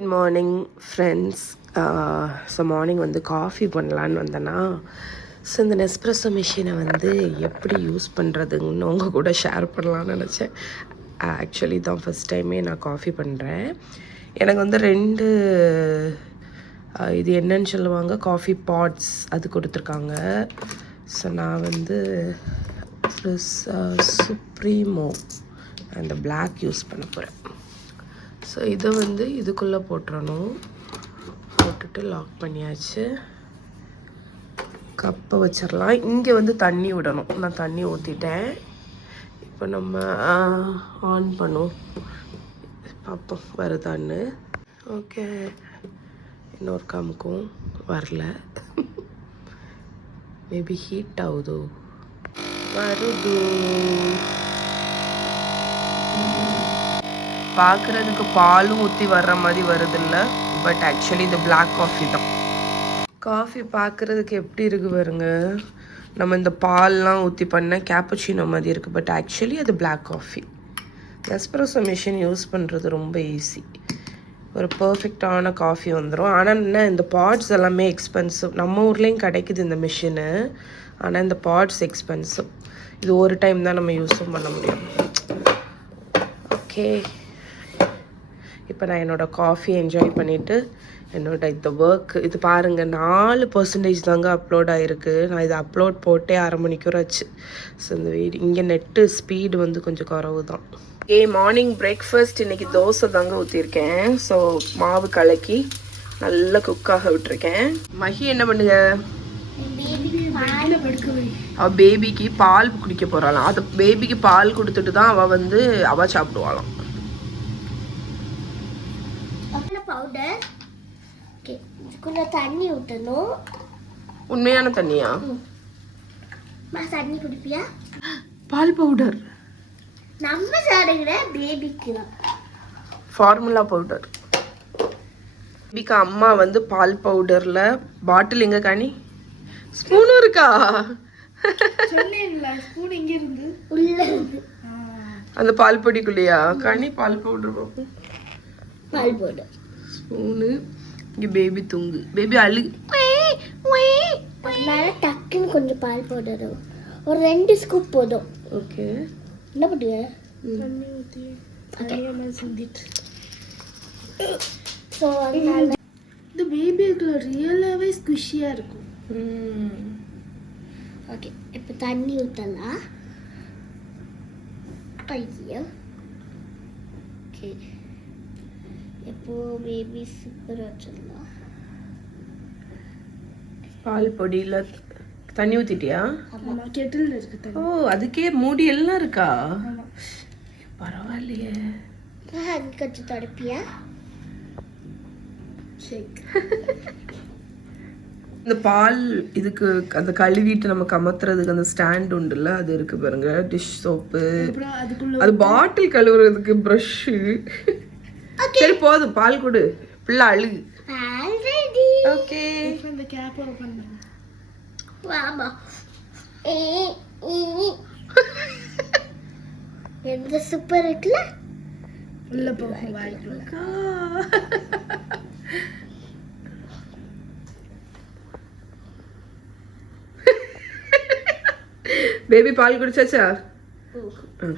Good morning friends. So morning வந்து coffee பண்ணலான்னு வந்தேன்னா, ஸோ இந்த நெஸ்ப்ரெஸோ மிஷினை வந்து எப்படி யூஸ் பண்ணுறதுன்னு உங்கள் கூட ஷேர் பண்ணலான்னு நினச்சேன். ஆக்சுவலி தான் ஃபஸ்ட் டைமே நான் காஃபி பண்ணுறேன். எனக்கு வந்து 2 இது என்னன்னு சொல்லுவாங்க, காஃபி பாட்ஸ் அது கொடுத்துருக்காங்க. ஸோ நான் வந்து சுப்ரீமோ அந்த பிளாக் யூஸ் பண்ண போகிறேன். ஸோ இதை வந்து இதுக்குள்ளே போட்டுறணும். போட்டுட்டு லாக் பண்ணியாச்சு. கப்பை வச்சிடலாம். இங்கே வந்து தண்ணி விடணும். நான் தண்ணி ஊற்றிட்டேன். இப்போ நம்ம ஆன் பண்ணுவோம், பார்ப்போம் வருதான்னு. ஓகே, இன்னொரு காமுக்கும் வரல. மேபி ஹீட் ஆகுதோ. வருது. பார்க்குறதுக்கு பாலும் ஊற்றி வர்ற மாதிரி வருதில்ல, பட் ஆக்சுவலி இது பிளாக் காஃபி தான். காஃபி பார்க்குறதுக்கு எப்படி இருக்குது பாருங்க. நம்ம இந்த பால்லாம் ஊற்றி பண்ண கேப்புச்சினோ மாதிரி இருக்குது, பட் ஆக்சுவலி அது பிளாக் காஃபி. நெஸ்ப்ரெஸோ மிஷின் யூஸ் பண்ணுறது ரொம்ப ஈஸி. ஒரு பர்ஃபெக்டான காஃபி வந்துடும். ஆனால் என்ன, இந்த பாட்ஸ் எல்லாமே எக்ஸ்பென்சிவ். நம்ம ஊர்லேயும் கிடைக்குது இந்த மிஷினு, ஆனால் இந்த பாட்ஸ் எக்ஸ்பென்சிவ். இது ஒரு டைம் தான் நம்ம யூஸும் பண்ண முடியும். ஓகே, இப்போ நான் என்னோடய காஃபி என்ஜாய் பண்ணிவிட்டு என்னோட இந்த ஒர்க் இது பாருங்கள், 4% தாங்க அப்லோட் ஆகிருக்கு. நான் இதை அப்லோட் போட்டே 1/2 மணிக்கூர் ஆச்சு. ஸோ இந்த வீடியோ இங்கே நெட்டு ஸ்பீடு வந்து கொஞ்சம் குறவு தான். மார்னிங் பிரேக்ஃபாஸ்ட் இன்றைக்கி தோசை தாங்க ஊற்றிருக்கேன். ஸோ மாவு கலக்கி நல்லா குக்காக விட்டுருக்கேன். மஹி என்ன பண்ணுங்க, அவள் பேபிக்கு பால் குடிக்க போகிறாளாம். அது பேபிக்கு பால் கொடுத்துட்டு தான் அவள் வந்து அவள் சாப்பிடுவாளாம். பவுடர். ஓகே, இதுக்குள்ள தண்ணி ஊற்றணும். உண்மையான தண்ணியா? தண்ணி குடிப்பியா? பால் பவுடர் நம்ம சாப்பிடுற பேபிக்கு தான் ஃபார்முலா பவுடர். பேபிக்கு அம்மா வந்து பால் பவுடரில் பாட்டில் எங்கே காணி? ஸ்பூனும் இருக்கா? ஸ்பூன் எங்கே இருந்து? உள்ள இருந்து. அந்த பால் பொடிக்குள்ளையா காணி? பால் பவுடர் பார்ப்போம். பால் பவுடர் ஸ்பூனு. இங்கே பேபி தூங்கு, பேபி அழு. அதனால டக்குன்னு கொஞ்சம் பால் பவுடர் ஒரு 2 ஸ்கூப் போதும். ஓகே, என்ன பண்ணுங்க, தண்ணி ஊற்றி சிந்திட்டு. ஸோ அதனால இந்த பேபிக்குள்ள ரியலாகவே ஸ்குஷியாக இருக்கும். ஓகே, இப்போ தண்ணி ஊற்றலாம். ஐயோ, ஓகே, இப்போ பேபி சூப்பர் வச்சிடலாம். பால் பொடியில் தண்ணி ஊற்றிட்டியா? ஆமாம், கெட்டில் இருக்கு. ஓ, அதுக்கே மூடி எல்லாம் இருக்கா? பரவாயில்லையே. கொஞ்சம் தடுப்பியா? இந்த பால் இதுக்கு அந்த கழுவிட்டு நம்ம கமத்துறதுக்கு அந்த ஸ்டாண்ட் உண்டுல்ல, அது இருக்கு பாருங்க. டிஷ் சோப்பு, அது பாட்டில் கழுவுறதுக்கு ப்ரஷ்ஷு. சரி போதும், பால் கொடு, பிள்ளை அழு. ஓகே, இந்த கேப் ஓபன் பண்ணு. வாமா, எந்த சூப்பர் இருக்குல, உள்ள போகும் வாய்க்குள்ள. பேபி பால் குடிச்சாச்சா?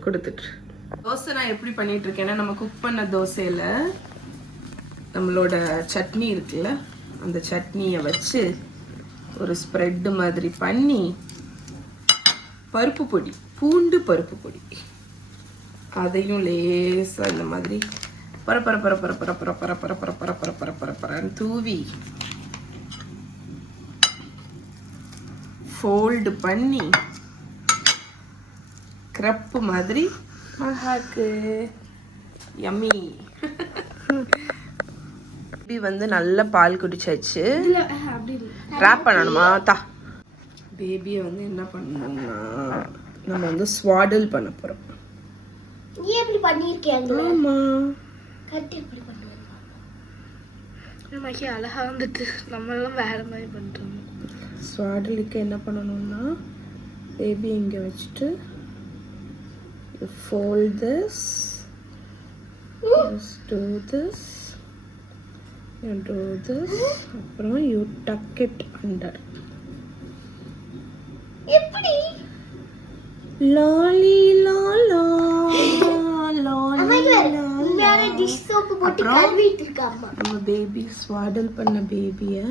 கொடுத்துட்டு. தோசை நான் எப்படி பண்ணிட்டு இருக்கேன்னா, நம்ம குக் பண்ண தோசையில நம்மளோட சட்னி இருக்குல்ல, அந்த சட்னியை வச்சு ஒரு ஸ்ப்ரெட்டு மாதிரி பண்ணி பருப்பு பொடி, பூண்டு பருப்பு பொடி, அதையும் லேசாக இந்த மாதிரி பரப்பர பரப்பர பரப்பர பரப்பர பரப்பர பரப்பர பரப்பரன்னு தூவி ஃபோல்டு பண்ணி கிரப்பு மாதிரி மகாக்கு யம்மி. பேபி வந்து நல்ல பால் குடிச்சாச்சு. ரேப் பண்ணணுமா? தா பேபியை வந்து என்ன பண்ணணும்னா, நம்ம வந்து ஸ்வாடல் பண்ண போகிறோம். நீ எப்படி பண்ணியிருக்கேன்? ஆமாம், கட்டி எப்படி பண்ணுவோம்? நமக்கு அழகாக வந்துட்டு நம்மளாம் வேறு மாதிரி பண்ணுறோம். ஸ்வாடலுக்கு என்ன பண்ணணும்னா, பேபி இங்கே வச்சுட்டு fold this, just do this, You do this. அப்புறம் you tuck it under. எப்படி லாலி லாலா லாலி உண்மையான டிஷ் சோப்பு போட்டு கழுவிட்டு இருக்காமா. நம்ம பேபி ஸ்வாடல் பண்ண பேபியை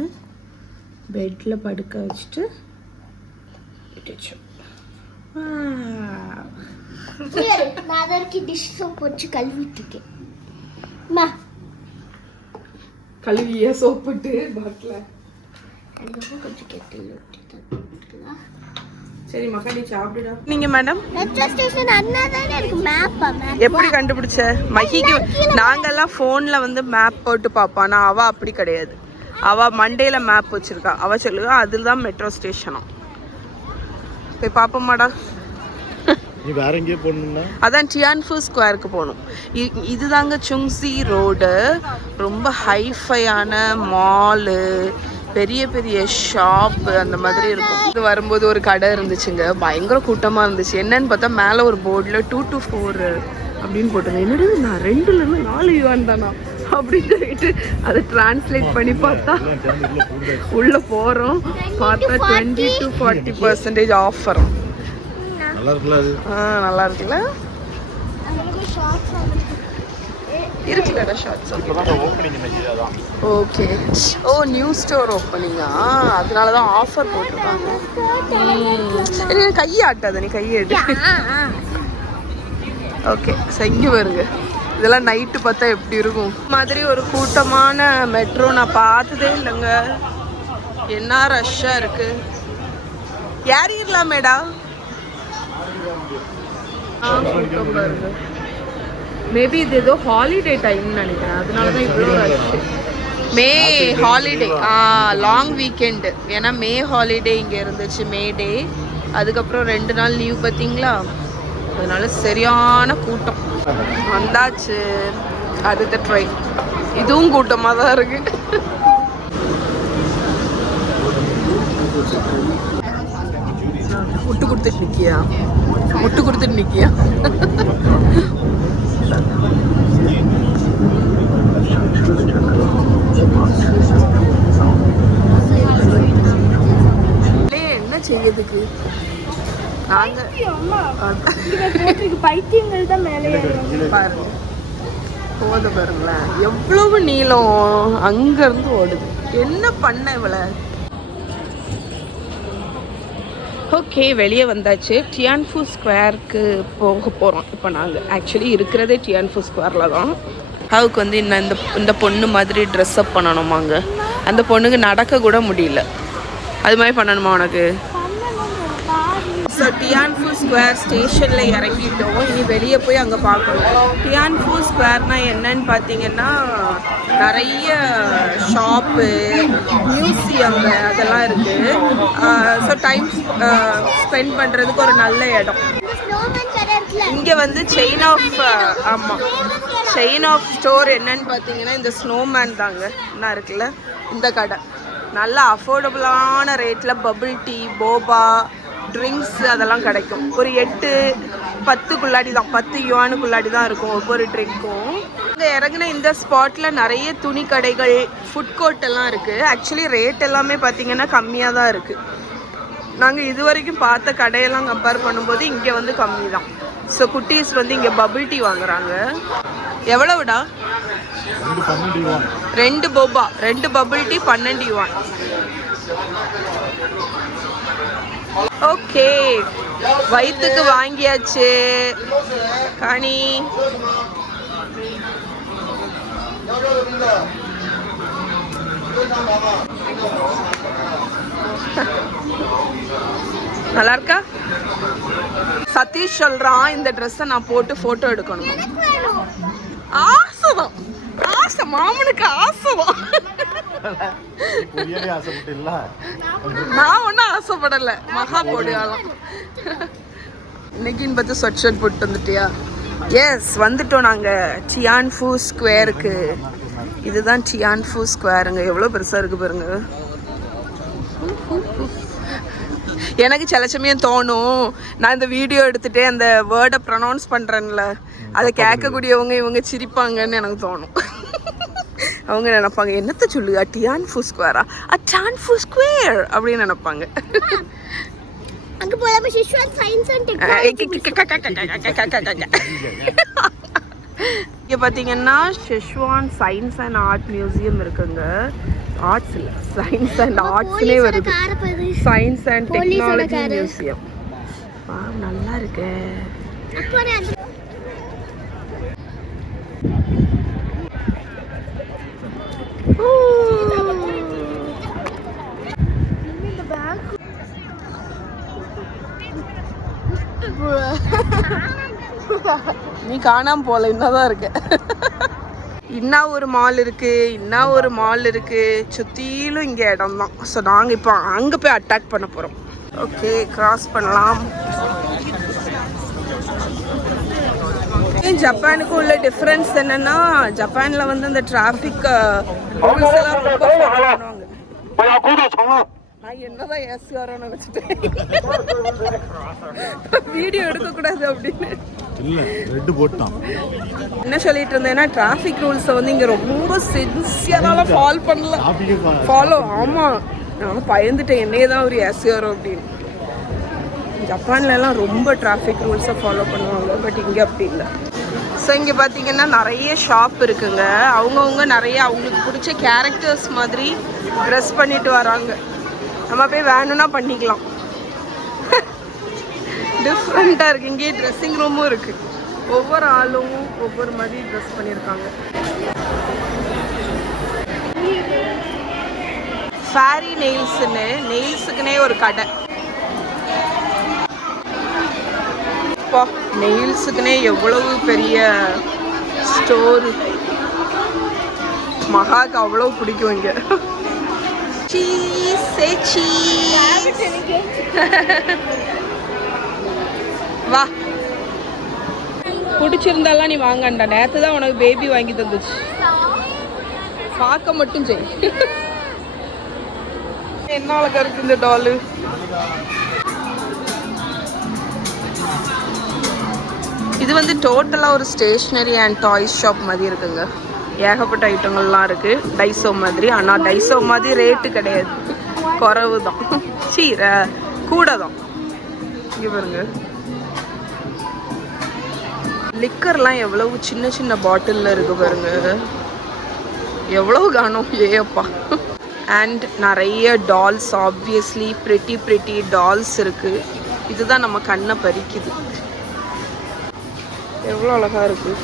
பெட்ல படுக்க வச்சுட்டு விட்டுச்சோம். நான் அதற்கு டிஷ் சோப்பு வச்சு கழுவிட்டு இருக்கேன். அம்மா கழுவிய சோப்பிட்டு பாட்டில் அதுக்கப்புறம் கொஞ்சம் கெட்டில் ஊற்றி தரலாம். சரி மகனி சாப்பிடுடா. நீங்க மேடம் மெட்ரோ ஸ்டேஷன் அண்ணாதானே இருக்கு மேப்பா. எப்படி கண்டுபிடிச்ச? மகிக்கு நாங்கெல்லாம் ஃபோன்ல வந்து மேப் போட்டு பார்ப்போம். ஆனால் அவ அப்படி கிடையாது. அவ மண்டேல மேப் வச்சிருக்கா. அவ சொல்லுவா அதில் தான் மெட்ரோ ஸ்டேஷனும். போய் பார்ப்போமாடா. நீ வேற எங்கேயே போகணும்னா அதான் டியான்ஃபு ஸ்கொயருக்கு போகணும். இதுதாங்க சுங்சி ரோடு. ரொம்ப ஹைஃபையான மாலு, பெரிய பெரிய ஷாப் அந்த மாதிரி இருக்கும். இது வரும்போது ஒரு கடை இருந்துச்சுங்க, பயங்கர கூட்டமாக இருந்துச்சு. என்னன்னு பார்த்தா மேலே ஒரு போர்டில் 2 to 4 அப்படின்னு போட்டுருந்தேன். என்னது நான் 2லேருந்து 4 யுவான் தானா அப்படின்னு சொல்லிட்டு அதை டிரான்ஸ்லேட் பண்ணி பார்த்தா உள்ளே போகிறோம். பார்த்தா 20 to 40% ஆஃபர். நல்லா இருக்குல்ல அது? நல்லா இருக்குல்ல? இருக்குல்லடா ஷார்ட்ஸ். ஓப்பனிங் இன்னைக்கு அதான். ஓகே. ஓ நியூ ஸ்டோர் ஓப்பனிங்கா, அதனால தான் ஆஃபர் போட்டிருக்காங்க. நீ கையை ஆட்டாத, நீ கையை எடு. ஓகே இங்கே வருங்க. இதெல்லாம் நைட்டு பார்த்தா எப்படி இருக்கும் மாதிரி ஒரு கூட்டமான மெட்ரோ நான் பார்த்ததே இல்லைங்க. என்ன ரஷ்ஷாக இருக்கு. ஏறிடலாமேடா. கூட்டம் பாருங்க. மேபி இது ஏதோ ஹாலிடே டைம்னு நினைக்கிறேன், அதனால தான் இவ்வளோ ரஷ். மே ஹாலிடே, லாங் வீக்கெண்டு. ஏன்னா மே ஹாலிடே இங்கே இருந்துச்சு, மே டே. அதுக்கப்புறம் 2 நாள் லீவ் பார்த்தீங்களா, அதனால சரியான கூட்டம். வந்தாச்சு அடுத்த ட்ரெயின். இதுவும் கூட்டமாக தான் இருக்கு. முட்டு கொடுத்துட்டு நிற்கியா? முட்டு கொடுத்துட்டு நிற்கியா? என்ன செய்யறதுக்கு நாங்க பைத்தியங்கள் தான் மேலே பாருங்க. போத பாருங்களேன் எவ்வளவு நீளம் அங்க இருந்து ஓடுது. என்ன பண்ண இவளை? ஓகே வெளியே வந்தாச்சு. டியான்ஃபு ஸ்கொயருக்கு போக போகிறோம் இப்போ. நாங்கள் ஆக்சுவலி இருக்கிறதே டியான்ஃபு ஸ்கொயரில் தான். அவருக்கு வந்து இன்னும் இந்த பொண்ணு மாதிரி ட்ரெஸ்அப் பண்ணணுமாங்க. அந்த பொண்ணுக்கு நடக்க கூட முடியல. அது மாதிரி பண்ணணுமா உனக்கு? ஸோ டியான்ஃபு ஸ்கொயர் ஸ்டேஷனில் இறங்கிட்டோம். இனி வெளியே போய் அங்கே பார்க்கணும். டியான்ஃபு ஸ்கொயர்னால் என்னன்னு பார்த்தீங்கன்னா நிறைய ஷாப்பு, மியூசியம் அதெல்லாம் இருக்குது. ஸோ டைம் ஸ்பெண்ட் பண்ணுறதுக்கு ஒரு நல்ல இடம். இங்கே வந்து செயின் ஆஃப் ஸ்டோர் என்னன்னு பார்த்தீங்கன்னா இந்த ஸ்னோமேன் தாங்க என்ன இருக்குல்ல இந்த கடை. நல்ல அஃபோர்டபுளான ரேட்டில் பபிள் டீ, போபா, ட்ரிங்க்ஸ் அதெல்லாம் கிடைக்கும். ஒரு 8-10 தான், 10 யுவானுக்குள்ளாடி தான் இருக்கும் ஒவ்வொரு ட்ரிங்க்கும். இங்கே இறங்கின இந்த ஸ்பாட்டில் நிறைய துணி கடைகள், ஃபுட் கோர்ட் எல்லாம் இருக்குது. ஆக்சுவலி ரேட் எல்லாமே பார்த்தீங்கன்னா கம்மியாக தான் இருக்குது. நாங்கள் இது வரைக்கும் பார்த்த கடையெல்லாம் கம்பேர் பண்ணும்போது இங்கே வந்து கம்மி தான். ஸோ குட்டீஸ் வந்து இங்கே பபிள் டீ வாங்குறாங்க. எவ்வளவுடா? 2 boba, 2 bubble tea 12 yuan. Okay வயிற்றுக்கு வாங்கியாச்சு. கனி நல்லா இருக்கா? சதீஷ் சொல்றான் இந்த ட்ரெஸ்ஸை நான் போட்டு போட்டோ எடுக்கணும். ஆசைதான், ஆசை மாமனுக்கு ஆசைதான். நான் ஒன்றும் ஆசைப்படலை. மகா போடுவாளாம். இன்னைக்குன்னு பார்த்து ஸ்வெட் ஷர்ட் போட்டு வந்துட்டியா? எஸ் வந்துட்டோம் நாங்கள் டியான்ஃபு ஸ்கொயருக்கு. இதுதான் டியான்ஃபு ஸ்கொயருங்க. எவ்வளோ பெருசாக இருக்குது பாருங்க. எனக்கு சில சமயம் தோணும், நான் இந்த வீடியோ எடுத்துகிட்டே அந்த வேர்டை ப்ரொனவுன்ஸ் பண்ணுறேன்ல, அதை கேட்கக்கூடியவங்க இவங்க சிரிப்பாங்கன்னு எனக்கு தோணும். அவங்க நினைப்பாங்க என்னத்த சொல்லுங்க டியான்ஃபு ஸ்கொயரா டியான்ஃபு ஸ்கொயர் அப்படின்னு நினைப்பாங்க. அங்க போலாமா சிஷ்வான் சயின்ஸ் அண்ட் டெக்னாலஜி. இங்கே பார்த்தீங்கன்னா Schezwan science and art museum இருக்குங்க. ஆர்ட்ஸ் இல்லை, சயின்ஸ் அண்ட் ஆர்ட்ஸ்லேயே வருது. Science and technology museum. நல்லா இருக்கு. நீ காணாம போல இன்னதான் இருக்க. இன்னும் ஒரு மால் இருக்கு, சுத்திலும் இங்க இடம் தான். ஸோ நாங்கள் இப்போ அங்கே போய் அட்டாக் பண்ண போறோம். ஓகே, கிராஸ் பண்ணலாம். ஜப்பானுக்கு உள்ள டிஃப்ரென்ஸ் என்னன்னா, ஜப்பான்ல வந்து அந்த டிராஃபிக் ரூல்ஸ் எல்லாம் ரொம்ப ஃபாலோ பண்ணுவாங்க. நான் என்னதான் ஏசுவாரோன்னு நினைச்சிட்டேன். வீடியோ எடுக்கக்கூடாது அப்படின்னு என்ன சொல்லிட்டு இருந்தேன்னா, டிராஃபிக் ரூல்ஸை வந்து இங்கே ரொம்ப சின்சியரால ஃபாலோ ஆமாம். நான் பயந்துட்டேன் என்னையே தான் ஒரு ஏசுவாரோ அப்படின்னு. ஜப்பான்லலாம் ரொம்ப டிராஃபிக் ரூல்ஸை ஃபாலோ பண்ணுவாங்க, பட் இங்கே அப்படி இல்லை. ஸோ இங்கே பார்த்தீங்கன்னா நிறைய ஷாப் இருக்குங்க. அவங்கவுங்க நிறைய அவங்களுக்கு பிடிச்ச கேரக்டர்ஸ் மாதிரி ட்ரெஸ் பண்ணிட்டு வராங்க. நம்ம போய் வேணும்னா பண்ணிக்கலாம். டிஃப்ரெண்ட்டாக இருக்குது. இங்கேயே ட்ரெஸ்ஸிங் ரூமும் இருக்குது. ஒவ்வொரு ஆளும் ஒவ்வொரு மாதிரி ட்ரெஸ் பண்ணியிருக்காங்க. ஃபேரி நெயில்ஸுக்குனே ஒரு கடை. இப்போ நெயில்ஸுக்குனே எவ்வளவு பெரிய ஸ்டோர். மகாக்கு அவ்வளோ பிடிக்கும் இங்கே. வா, பிடிச்சிருந்தாலாம் நீ வாங்கண்டா. நேற்று தான் உனக்கு பேபி வாங்கி தந்துச்சு. பார்க்க மட்டும் செய். என்ன அழகா இருக்கு இந்த டாலு. இது வந்து டோட்டலாக ஒரு ஸ்டேஷ்னரி அண்ட் டாய்ஸ் ஷாப் மாதிரி இருக்குங்க. ஏகப்பட்ட ஐட்டங்கள்லாம் இருக்குது டைசோ மாதிரி. ஆனால் டைசோ மாதிரி ரேட்டு கிடையாது, குறைவு தான். சீரை கூட தான். இங்கே பாருங்க, லிக்கர்லாம் எவ்வளவு சின்ன சின்ன பாட்டிலில் இருக்குது பாருங்க. எவ்வளவு காணும் ஏப்பா. அண்ட் நிறைய டால்ஸ், ஆப்வியஸ்லி ப்ரிட்டி டால்ஸ் இருக்குது. இதுதான் நம்ம கண்ணை பறிக்குது. எவ்வளோ அழகாக இருக்குது.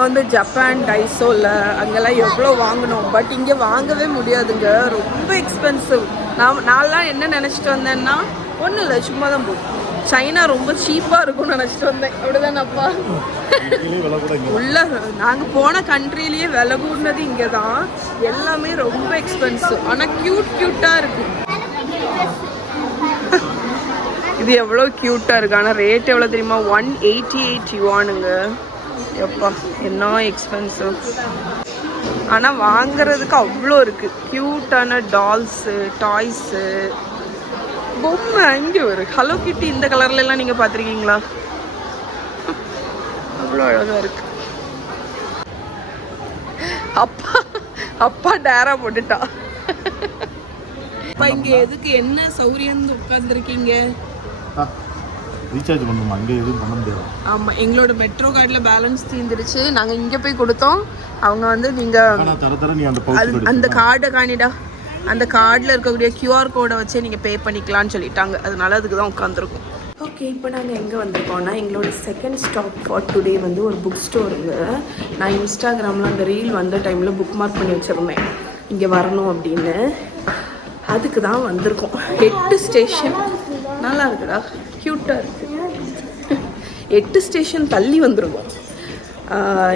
வந்து ஜப்பான் டைசோவில் அங்கெல்லாம் எவ்வளோ வாங்கினோம், பட் இங்கே வாங்கவே முடியாதுங்க. ரொம்ப எக்ஸ்பென்சிவ். நான்லாம் என்ன நினச்சிட்டு வந்தேன்னா, ஒன்றும் இல்லை, சும்மா தான் போகும். சைனா ரொம்ப சீப்பாக இருக்கும்னு நினச்சிட்டு வந்தேன். அப்படிதானப்பா? உள்ள நாங்கள் போன கண்ட்ரிலேயே விலை கூடினது இங்கே தான். எல்லாமே ரொம்ப எக்ஸ்பென்சிவ். ஆனால் க்யூட்டாக இருக்குது. இது எவ்வளோ க்யூட்டாக இருக்குது. ஆனால் ரேட் எவ்வளோ தெரியுமா? 188 யுவானுங்க. எப்பா, என்ன எக்ஸ்பென்சிவ். ஆனால் வாங்கிறதுக்கு அவ்வளோ இருக்குது. க்யூட்டான டால்ஸு, டாய்ஸு, பொம்மை. இங்கே ஒரு ஹலோ கிட்டி இந்த கலர்லாம் நீங்கள் பார்த்துருக்கீங்களா? அவ்வளோ அழகாக இருக்கு. அப்பா டேரா போட்டுட்டா. அப்பா இங்கே எதுக்கு என்ன சௌரியம் உட்காந்துருக்கீங்க? ரீசார்ஜ் பண்ணணுமா? அங்கே எதுவும் பண்ண முடியாது. ஆமாம், எங்களோட மெட்ரோ கார்டில் பேலன்ஸ் தீர்ந்துருச்சு. நாங்கள் இங்கே போய் கொடுத்தோம். அவங்க வந்து நீங்கள் அந்த கார்டை காணிடா, அந்த கார்டில் இருக்கக்கூடிய QR கோடை வச்சே நீங்கள் பே பண்ணிக்கலான்னு சொல்லிட்டாங்க. அதனால அதுக்கு தான் உட்காந்துருக்கோம். ஓகே, இப்போ நாங்கள் எங்கே வந்திருக்கோம்னா, எங்களோட செகண்ட் ஸ்டாப் ஃபார் டுடே வந்து ஒரு புக் ஸ்டோருங்க. நான் இன்ஸ்டாகிராமில் அந்த ரீல் வந்த டைமில் புக் மார்க் பண்ணி வச்சுருந்தேன் இங்கே வரணும் அப்படின்னு. அதுக்கு தான் வந்திருக்கோம். 8 ஸ்டேஷன். நல்லா இருக்குடா, க்யூட்டாக இருக்குது. 8 ஸ்டேஷன் தள்ளி வந்திருக்கோம்.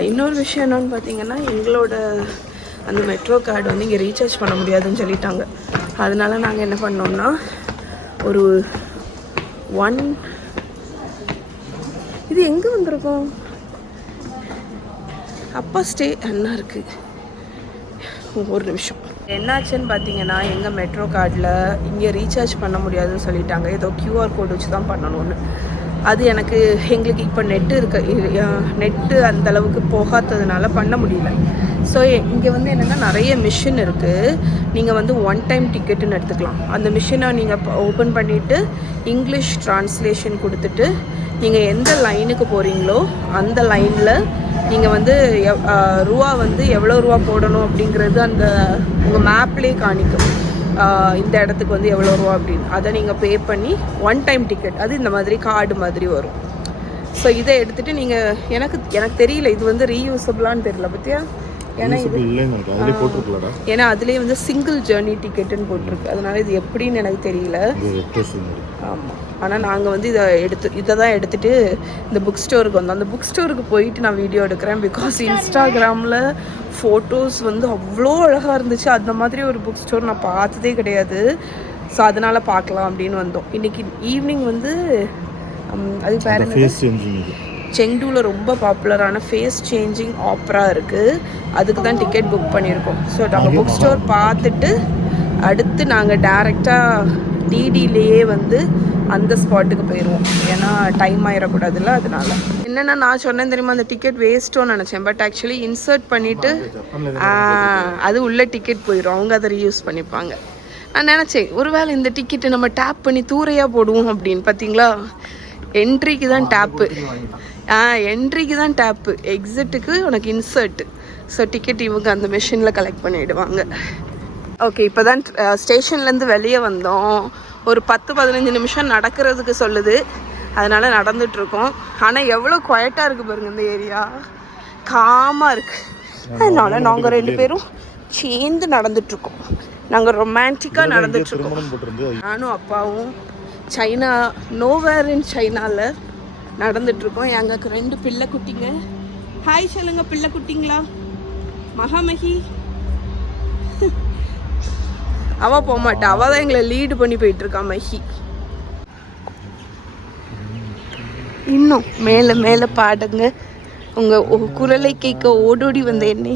இன்னொரு விஷயம் என்னன்னு பார்த்தீங்கன்னா, எங்களோட அந்த மெட்ரோ கார்டு வந்து இங்கே ரீசார்ஜ் பண்ண முடியாதுன்னு சொல்லிட்டாங்க. அதனால நாங்கள் என்ன பண்ணோம்னா, ஒரு இது எங்கே வந்திருக்கோம்? அப்பா ஸ்டே அண்ணா இருக்குது. ஒரு நிமிஷம். என்னாச்சுன்னு பார்த்தீங்கன்னா, எங்கள் மெட்ரோ கார்டில் இங்கே ரீசார்ஜ் பண்ண முடியாதுன்னு சொல்லிட்டாங்க. ஏதோ QR கோடு வச்சு தான் பண்ணணும்னு. அது எங்களுக்கு இப்போ நெட்டு அந்தளவுக்கு போகாததுனால பண்ண முடியல. ஸோ இங்கே வந்து என்னென்னா நிறைய மிஷின் இருக்குது. நீங்கள் வந்து ஒன் டைம் டிக்கெட்டுன்னு எடுத்துக்கலாம். அந்த மிஷினை நீங்கள் ஓப்பன் பண்ணிவிட்டு இங்கிலீஷ் ட்ரான்ஸ்லேஷன் கொடுத்துட்டு நீங்கள் எந்த லைனுக்கு போகிறீங்களோ அந்த லைனில் நீங்கள் வந்து ரூபா வந்து எவ்வளோ ரூபா போடணும் அப்படிங்கிறது அந்த உங்கள் மேப்லேயே காணிக்கும். இந்த இடத்துக்கு வந்து எவ்வளோ ரூபா அப்படின்னு அதை நீங்கள் பே பண்ணி ஒன் டைம் டிக்கெட், அது இந்த மாதிரி கார்டு மாதிரி வரும். ஸோ இதை எடுத்துகிட்டு நீங்கள் எனக்கு தெரியல இது வந்து ரீயூசபிளான்னு தெரியல பற்றியா. ஏன்னா அதுலேயே வந்து சிங்கிள் ஜேர்னி டிக்கெட்டுன்னு போட்டிருக்கு. அதனால இது எப்படின்னு எனக்கு தெரியல. ஆமாம், ஆனால் நாங்கள் வந்து இதை தான் எடுத்துகிட்டு இந்த புக் ஸ்டோருக்கு வந்தோம். அந்த புக் ஸ்டோருக்கு போயிட்டு நான் வீடியோ எடுக்கிறேன். பிகாஸ் இன்ஸ்டாகிராமில் ஃபோட்டோஸ் வந்து அவ்வளோ அழகாக இருந்துச்சு. அந்த மாதிரி ஒரு புக் ஸ்டோர் நான் பார்த்ததே கிடையாது. ஸோ அதனால் பார்க்கலாம் அப்படின்னு வந்தோம். இன்றைக்கி ஈவினிங் வந்து அது பேர் செங்டூவில் ரொம்ப பாப்புலரான ஃபேஸ் சேஞ்சிங் ஆப்ரா இருக்குது. அதுக்கு தான் டிக்கெட் புக் பண்ணியிருக்கோம். ஸோ நாங்கள் புக் ஸ்டோர் பார்த்துட்டு அடுத்து நாங்கள் டேரெக்டாக டிடிலேயே வந்து அந்த ஸ்பாட்டுக்கு போயிடுவோம். ஏன்னா டைம் ஆயிடக்கூடாதுல்ல. அதனால என்னென்னா நான் சொன்னேன் தெரியுமா, அந்த டிக்கெட் வேஸ்ட்டோன்னு நினச்சேன். பட் ஆக்சுவலி இன்சர்ட் பண்ணிவிட்டு அது உள்ள டிக்கெட் போயிடும். அவங்க அதை ரீயூஸ் பண்ணிப்பாங்க. நான் நினச்சேன் ஒருவேளை இந்த டிக்கெட்டை நம்ம டேப் பண்ணி தூரையாக போடுவோம் அப்படின்னு. பார்த்தீங்களா, என்ட்ரிக்கு தான் டேப்பு. என்ட்ரிக்கு தான் டேப்பு, எக்ஸிட்டுக்கு உனக்கு இன்சர்ட்டு. ஸோ டிக்கெட் இவங்க அந்த மிஷினில் கலெக்ட் பண்ணிவிடுவாங்க. ஓகே, இப்போ தான் ஸ்டேஷன்லேருந்து வெளியே வந்தோம். ஒரு 10-15 நிமிஷம் நடக்கிறதுக்கு சொல்லுது. அதனால் நடந்துகிட்ருக்கோம். ஆனால் எவ்வளோ குவைட்டாக இருக்குது பாருங்கள் இந்த ஏரியா, காமாக இருக்குது. அதனால் நாங்கள் 2 பேரும் சேர்ந்து நடந்துகிட்ருக்கோம். நாங்கள் ரொமான்டிக்காக நடந்துகிட்ருக்கோம். நானும் அப்பாவும் சைனா நோவேர் இன் சைனாவில் நடந்துட்டுருக்கோம். எங்களுக்கு 2 பிள்ளை குட்டிங்க. ஹாய் சொல்லுங்க பிள்ளை குட்டிங்களா. மகாமகி அவள் போக மாட்டா, அவள் தான் எங்களை லீடு பண்ணி போயிட்டுருக்கா மகி. இன்னும் மேலே மேலே பாடுங்க. உங்கள் குரலை கேட்க ஓடோடி வந்த என்னை.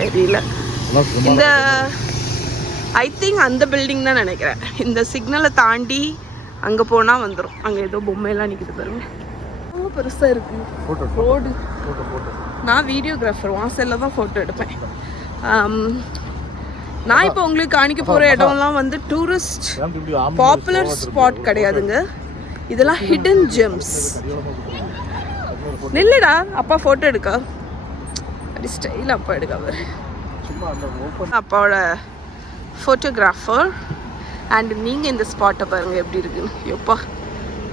தெரியல. இந்த ஐ திங்க் அந்த பில்டிங் தான் நினைக்கிறேன். இந்த சிக்னலை தாண்டி அங்கே போனால் வந்துடும். அங்கே ஏதோ பொம்மையெல்லாம் நிற்கிது பாருங்க. ரொம்ப பெருசாக இருக்குது ரோடு. நான் வீடியோகிராஃபர், வாசலில் தான் ஃபோட்டோ எடுப்பேன். நான் இப்போ உங்களுக்கு காணிக்க போகிற இடம்லாம் வந்து டூரிஸ்ட் பாப்புலர் ஸ்பாட் கிடையாதுங்க. இதெல்லாம் ஹிடன் ஜெம்ஸ். நில்லுடா, அப்பா ஃபோட்டோ எடுக்கா. அப்படி ஸ்டைல் அப்பா எடுக்க அவர். அப்பாவோட ஃபோட்டோகிராஃபர். அண்ட் நீங்கள் இந்த ஸ்பாட்டை பாருங்கள் எப்படி இருக்குன்னு. எப்பா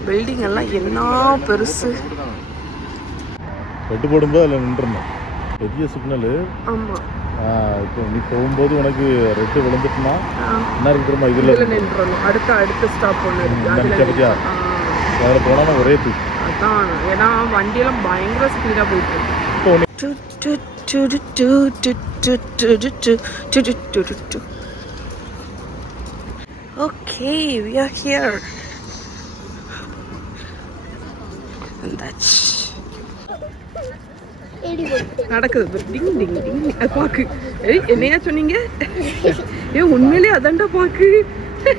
பில்டிங் எல்லாம் என்ன பெருசு. வெட்டு போடும்போது அதில் நின்றுணும் பெரிய சிக்னலு. ஆமாம், இப்போ நீ போகும்போது உனக்கு ரெட்டு விழுந்துட்டுனா என்ன இருக்கு தெரியுமா, இதில் நின்றுணும். அடுத்த ஸ்டாப் ஒன்று இருக்குது. பற்றியா அதில் போனால் ஒரே தூக்கு. அதான், ஏன்னா வண்டியெல்லாம் பயங்கர ஸ்பீடாக போயிட்டு இருக்கு. Okay, we are here. And that's நடக்குது. டிங் டிங் டிங். அது பாக்கு. என்னையா சொன்னீங்க? உண்மையிலே அதான்டா பாக்கு.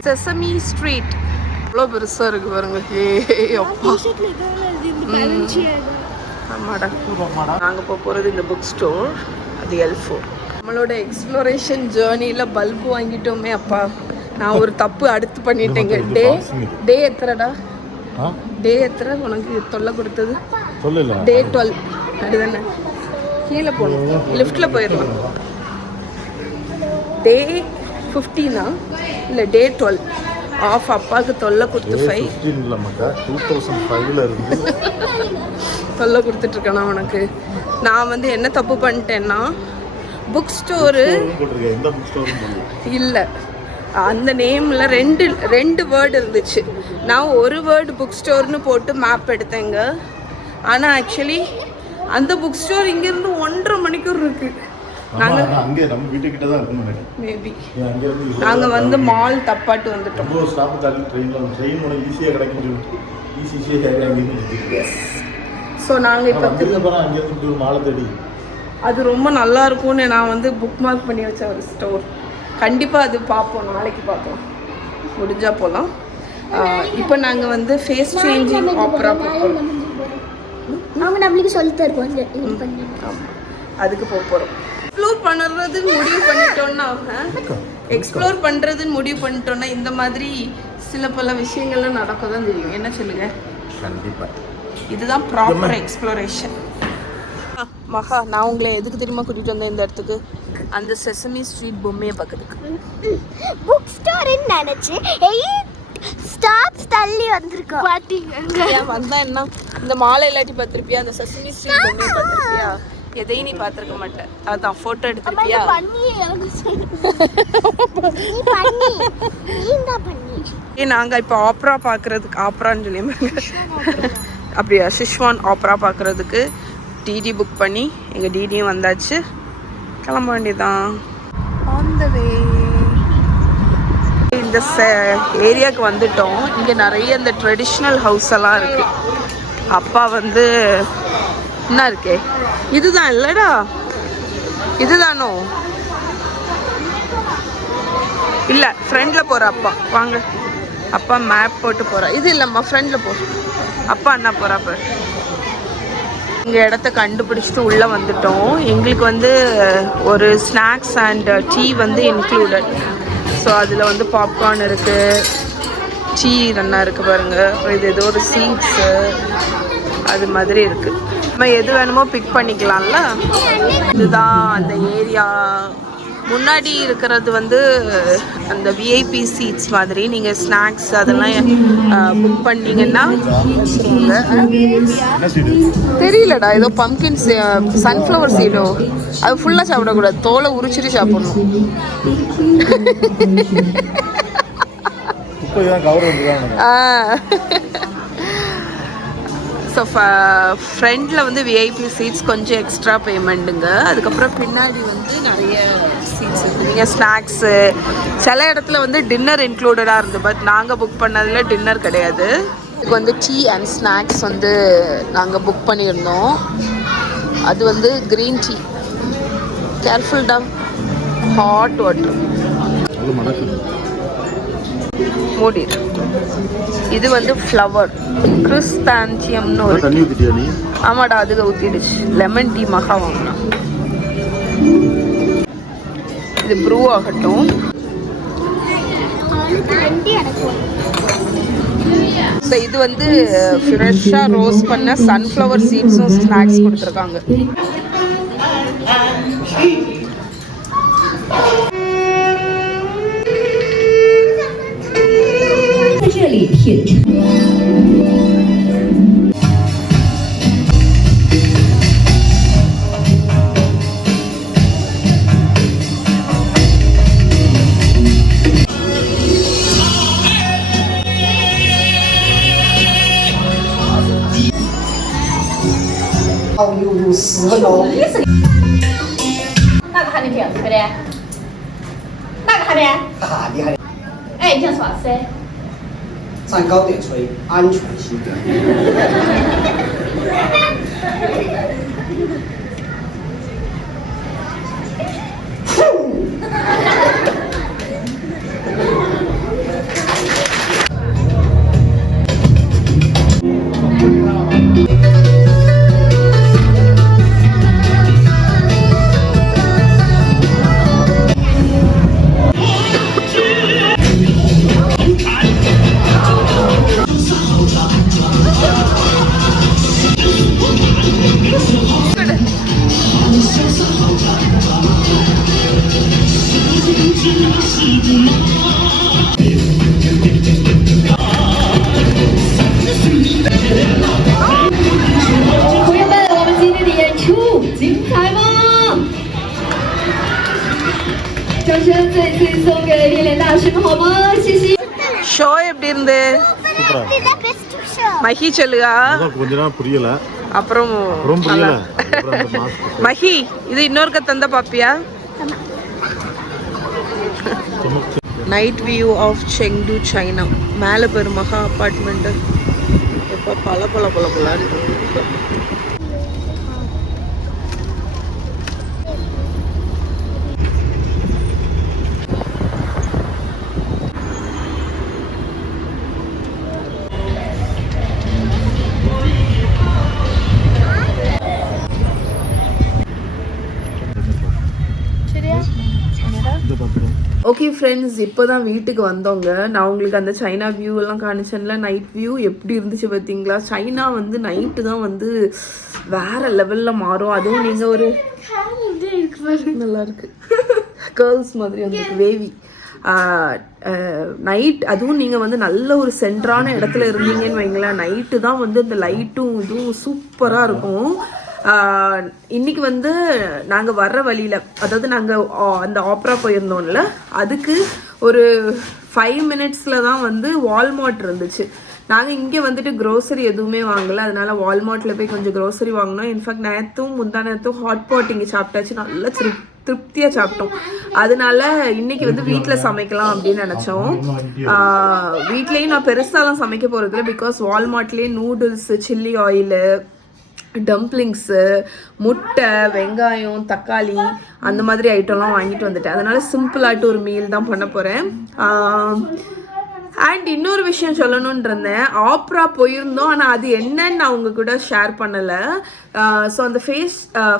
செசமி ஸ்ட்ரீட் அவ்வளோ பெருசாக இருக்குது பாருங்க. அப்பா ஆமாடா. நாங்கள் போகிறது இந்த புக் ஸ்டோர், அது L4. நம்மளோட எக்ஸ்ப்ளோரேஷன் ஜேர்னியில் பல்பு வாங்கிட்டோமே அப்பா. நான் ஒரு தப்பு அடுத்து பண்ணிட்டேங்க. டே எத்தனைடா? டே எத்தனை உனக்கு தொல்லை கொடுத்தது? டே 12 அதுதானே. கீழே போகணும், லிஃப்டில் போயிடலாம். டே 15 இல்லை டே 12 ஆஃப். அப்பாவுக்கு தொல்லை கொடுத்து 2005 தொல்லை கொடுத்துட்ருக்கேண்ணா உனக்கு. நான் வந்து என்ன தப்பு பண்ணிட்டேன்னா, புக் ஸ்டோரு இல்லை, அந்த நேமில் ரெண்டு வேர்டு இருந்துச்சு. நான் ஒரு வேர்டு புக் ஸ்டோர்னு போட்டு மேப் எடுத்தேங்க. ஆனால் ஆக்சுவலி அந்த புக் ஸ்டோர் இங்கேருந்து 1.5 மணிக்கூர் இருக்குது. நாங்கள் மேபி நாங்கள் வந்து மால் தப்பாட்டு வந்துட்டோம். ஸோ நாங்கள் இப்போ அது ரொம்ப நல்லா இருக்கும்னு நான் வந்து புக் மார்க் பண்ணி வச்ச ஒரு ஸ்டோர். கண்டிப்பாக அது பார்ப்போம், நாளைக்கு பார்ப்போம், முடிஞ்சால் போகலாம். இப்போ நாங்கள் வந்து ஃபேஸ் சேஞ்சிங் ஆப்ரா போகிறோம். அவங்க நம்மளுக்கு சொல்லி தருவாங்க. ஆமாம், அதுக்கு போகிறோம். எக்ஸ்ப்ளோர் பண்ணுறதுன்னு முடிவு பண்ணிட்டோன்னா இந்த மாதிரி சில பல விஷயங்கள்லாம் நடக்க தான் தெரியும். என்ன சொல்லுங்க? கண்டிப்பாக இதுதான் ப்ராப்பர் எக்ஸ்ப்ளோரேஷன். மகா, நான் உங்களை எதுக்கு தெரியுமா கூட்டிகிட்டு வந்தேன் இந்த இடத்துக்கு? அந்த செசமி ஸ்ட்ரீட் பொம்மையை பார்க்கறதுக்கு. புக் ஸ்டோர்னு நினச்சி 8 ஸ்டாப்ஸ் தள்ளி வந்திருக்கோம். ஏன் வந்தா என்ன? இந்த மாலை இல்லாட்டி பார்த்துருப்பியா? அந்த செசமி ஸ்ட்ரீட் பொம்மையை பார்த்துருப்பியா? எதையும் நீ பார்த்துருக்க மாட்டேன். அதான் ஃபோட்டோ எடுத்துருப்பியா? நாங்கள் இப்போ ஆப்ரா பார்க்குறதுக்கு, ஆப்ரான்னு சொல்லி அப்படியா, சிஷ்வான் ஆப்ரா பார்க்குறதுக்கு டிடி புக் பண்ணி எங்கள் டிடியும் வந்தாச்சு. கிளம்ப வேண்டியதான். ஆன் த வே. இந்த ஏரியாவுக்கு வந்துட்டோம். இங்கே நிறைய இந்த ட்ரெடிஷ்னல் ஹவுஸ் எல்லாம் இருக்கு. அப்பா வந்து என்ன இருக்கே, இதுதான் இல்லடா, இதுதானோ? இல்லை, ஃப்ரெண்டில் போகிற அப்பா. வாங்க, அப்பா மேப் போட்டு போகிறா. இது இல்லைம்மா, ஃப்ரெண்டில் போ. அப்பா என்ன போகிறா பாரு. இங்கே இடத்த கண்டுபிடிச்சிட்டு உள்ளே வந்துட்டோம். எங்களுக்கு வந்து ஒரு ஸ்நாக்ஸ் அண்ட் டீ வந்து இன்க்ளூடட். ஸோ அதில் வந்து பாப்கார்ன் இருக்குது, டீ நல்லா இருக்குது பாருங்கள். அப்புறம் இது ஏதோ ஒரு சீட்ஸு அது மாதிரி இருக்குது. நம்ம எது வேணுமோ பிக் பண்ணிக்கலாம்ல. இதுதான் அந்த ஏரியா. முன்னாடி இருக்கிறது வந்து அந்த விஐபி சீட்ஸ் மாதிரி. நீங்கள் ஸ்நாக்ஸ் அதெல்லாம் புக் பண்ணிங்கன்னா தெரியலடா, ஏதோ பம்கின் சன்ஃப்ளவர் சீடோ, அது ஃபுல்லாக சாப்பிடக்கூடாது, தோலை உரிச்சிட்டு சாப்பிடணும். ஸோ ஃப்ரண்டில் வந்து விஐபி சீட்ஸ் கொஞ்சம் எக்ஸ்ட்ரா பேமெண்ட்டுங்க. அதுக்கப்புறம் பின்னாடி வந்து நிறைய சீட்ஸ் இருக்குது. நீங்கள் ஸ்நாக்ஸு, சில இடத்துல வந்து டின்னர் இன்க்ளூடடாக இருந்தது. பட் நாங்கள் புக் பண்ணதில் டின்னர் கிடையாது. இதுக்கு வந்து டீ அண்ட் ஸ்நாக்ஸ் வந்து நாங்கள் புக் பண்ணியிருந்தோம். அது வந்து க்ரீன் டீ. கேர்ஃபுல்டா, ஹாட் வாட்டர் மூடிடு. இது வந்து ஃப்ளவர் கிறிஸ்தான்சியம்னு ஒரு தண்ணி ஊத்திட்டியா நீ? ஆமாடா, அதுக்கு ஊற்றிடுச்சு. லெமன் டீ மகா வாங்கினா. இது ப்ரூ ஆகட்டும். ஸோ இது வந்து ஃப்ரெஷ்ஷாக ரோஸ்ட் பண்ண சன்ஃப்ளவர் சீட்ஸும் ஸ்நாக்ஸ் கொடுத்துருக்காங்க.那个还没停，快点。那个还没。啊，厉害！哎，你叫啥噻？站高点吹，安全性。ஷோ எப்படி இருந்து? மஹி சொல்லுகா. கொஞ்ச நேரம் புரியல, அப்புறம் புரியல. மஹி, இது இன்னொருக்க தந்த பாப்பியா? Night view of Chengdu, China. மேலே பெரு மகா அப்பார்ட்மெண்ட்டு. இப்போ பல பல பல பலான்னு ஃப்ரெண்ட்ஸ், இப்போ தான் வீட்டுக்கு வந்தோங்க. நான் உங்களுக்கு அந்த சைனா வியூ எல்லாம் காணிச்சேன்ல, நைட் வியூ எப்படி இருந்துச்சு பார்த்தீங்களா? சைனா வந்து நைட்டு தான் வந்து வேற லெவலில் மாறும். அதுவும் நீங்கள் ஒரு நல்லா இருக்கு கேர்ள்ஸ் மாதிரி வந்து வேவி நைட், அதுவும் நீங்கள் வந்து நல்ல ஒரு சென்ட்ரான இடத்துல இருந்தீங்கன்னு வைங்களேன், நைட்டு தான் வந்து இந்த லைட்டும் இதுவும் சூப்பராக இருக்கும். இன்னைக்கு வந்து நாங்கள் வர்ற வழியில், அதாவது நாங்கள் அந்த ஆப்ரா போயிருந்தோம்ல, அதுக்கு ஒரு 5 மினிட்ஸில் தான் வந்து வால்மார்ட் இருந்துச்சு. நாங்கள் இங்கே வந்துட்டு க்ரோசரி எதுவுமே வாங்கலை, அதனால வால்மார்ட்டில் போய் கொஞ்சம் க்ரோசரி வாங்கினோம். இன்ஃபேக்ட் நேற்றும் முந்தா நேரத்தும் ஹாட் பாட் இங்கே சாப்பிட்டாச்சு, நல்லா திருப்தியாக சாப்பிட்டோம். அதனால இன்னைக்கு வந்து வீட்டில் சமைக்கலாம் அப்படின்னு நினச்சோம். வீட்லேயும் நான் பெருசாலாம் சமைக்க போகிறதில்ல, பிகாஸ் வால்மார்ட்லேயே நூடுல்ஸு, சில்லி ஆயிலு, டம்ப்ளிங்ஸு, முட்டை, வெங்காயம், தக்காளி அந்த மாதிரி ஐட்டம்லாம் வாங்கிட்டு வந்துட்டேன். அதனால சிம்பிளாகிட்டு ஒரு மீல் தான் பண்ண போகிறேன். அண்ட் இன்னொரு விஷயம் சொல்லணும்னு இருந்தேன், ஆப்ரா போயிருந்தோம், ஆனால் அது என்னன்னு நான் உங்க கூட ஷேர் பண்ணலை. ஸோ அந்த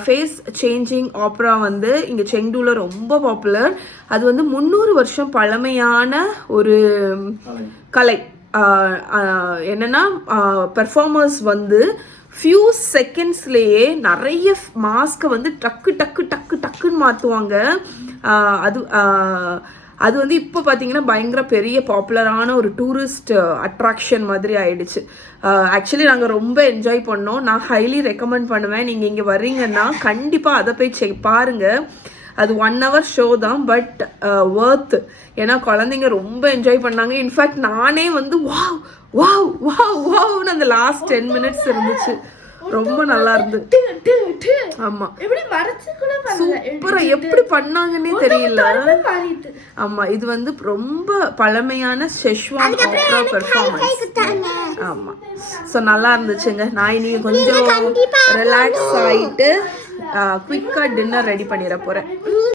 ஃபேஸ் சேஞ்சிங் ஆப்ரா வந்து இங்கே செங்டூவில் ரொம்ப பாப்புலர். அது வந்து 300 வருஷம் பழமையான ஒரு கலை. என்னன்னா பெர்ஃபார்மர்ஸ் வந்து ஃபியூ செகண்ட்ஸ்லேயே நிறைய மாஸ்கை வந்து டக்குன்னு மாற்றுவாங்க. அது வந்து இப்போ பார்த்தீங்கன்னா பயங்கர பெரிய பாப்புலரான ஒரு டூரிஸ்ட் அட்ராக்ஷன் மாதிரி ஆயிடுச்சு. ஆக்சுவலி நாங்கள் ரொம்ப என்ஜாய் பண்ணோம். நான் ஹைலி ரெக்கமெண்ட் பண்ணுவேன், நீங்கள் இங்கே வர்றீங்கன்னா கண்டிப்பாக அதை போய் பாருங்கள். அது 1 hour ஷோ தான், பட் ஒர்த். ஏன்னா குழந்தைங்க ரொம்ப என்ஜாய் பண்ணாங்க. இன்ஃபேக்ட் நானே வந்து வாவ் வாவ் வாவ் வாவ்னு அந்த லாஸ்ட் 10 minutes இருந்துச்சு, ரொம்ப நல்லா இருந்து. ஆமா, சூப்பரா எப்படி பண்ணாங்கன்னே தெரியல. ஆமா, இது வந்து ரொம்ப பழமையான செஷ்வான் ஆப்ரா பெர்ஃபார்மன்ஸ். ஆமா, ஸோ நல்லா இருந்துச்சுங்க. நான் இன்னைக்கு கொஞ்சம் ரிலாக்ஸ் ஆயிட்டு குயிக்கா டின்னர் ரெடி பண்ணிட போறேன்.